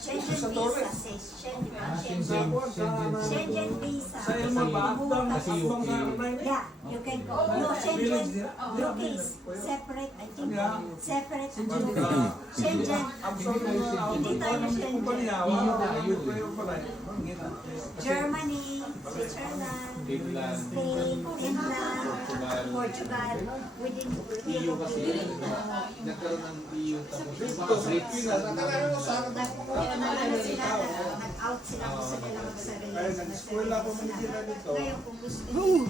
Schengen visa, sis. Schengen visa. Sa Elma ba? Kasi UK. Yeah, you can go. No, Schengen, UK is separate, I think. Separate and UK. Schengen, hindi tayo Schengen. Germany, Switzerland, Finland, Spain, Finland, Portugal, within EU kasi. Nagkaroon ng EU tapos Brits. Nag-out sila kung sa kailangan sa relation. Ngayon kung gusto nila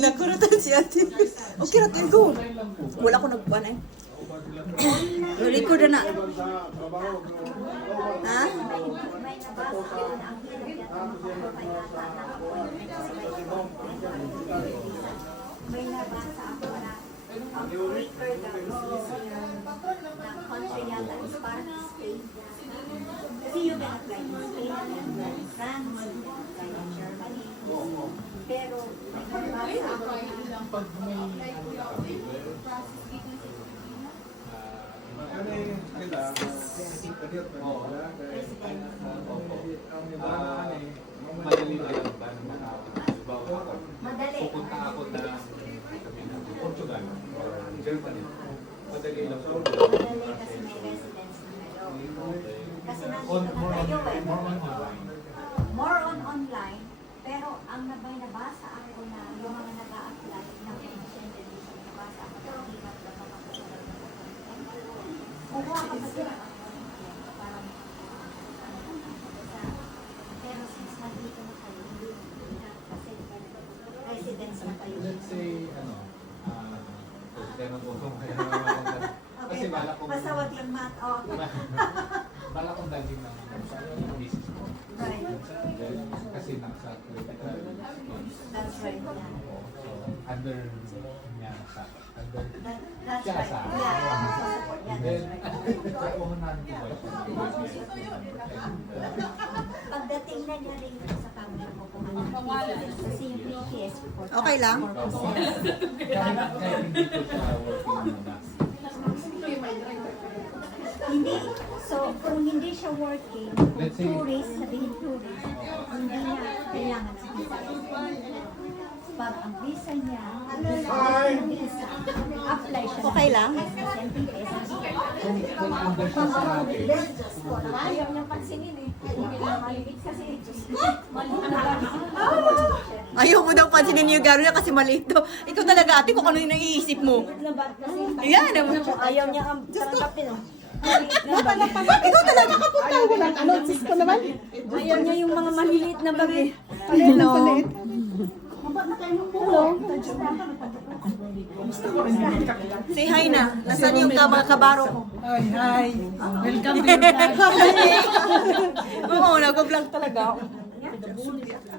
Nakuratan si ate. Okay, ratin ko. Wala ko nagpuan eh. Record na. Ha? may nabasa ako na ang hirap at makapapayata na appointment kasi may nabasa ako na ang quicker daw is easier ng country yata is parang Spain. Kasi you can apply in Spain, in France, you can apply in Germany. Pero may nabasa ako na Madali na lang ba na madali. pupunta ako na Portugal or Germany. Madali lang po. Madali kasi may residence na kayo. Kasi nandito na kayo eh. More on online, pero ang nabasa ako na yung mga nag-a-apply ng Schengen visa, nabasa ako na hirap na makapasulat ng kukuha ka ba sila? Parang, pero since nandito na kayo, hindi na kasi residence na kayo. Let's say, kaya po kasi bala kong Masawat yung mat. Oh. bala kong daging ng business ko. Right. Kasi nasa critical skills. That's right. Yeah. So, under niya sa under That's siya right. sa Yeah. Support. Yeah, then that's right. kauunahan ko ba siya? Pagdating na niya rin sa camera ko kung ano kasi yung PTS report. Okay lang? Kahit hindi ko siya working muna. Hindi. So, kung hindi siya working, Let's say- tourist, sabihin tourist, hindi niya kailangan ng visa. Pag ang visa niya, visa, apply siya. Okay lang? Kung under siya sa akin, Ayaw niyang pansinin eh. Maliit kasi. Maliit na ba? Ayaw mo daw pansinin yung garo niya kasi maliit daw. Ikaw talaga ate kung ano yung naiisip mo. Ayan. Ayaw niya ang tanggapin. Ikaw talaga kapunta. Walang ano. Sis ko naman. Ayaw niya yung mga maliliit na bagay. Hello. Say hi na. Nasaan yung mga kabaro ko? Hi. Welcome to Oo, nag-vlog talaga ako.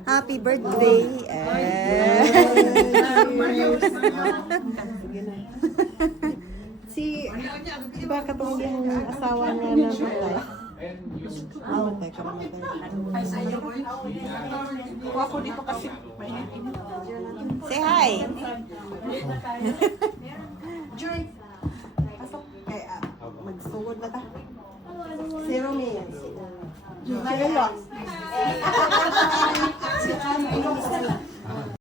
Happy birthday. Si baka tong yung asawa niya na matay. and yung Matay ka naman. Ako dito kasi Say hi. Joy. Pasok kay magsugod na ta. Zero me yan. Si Lolo.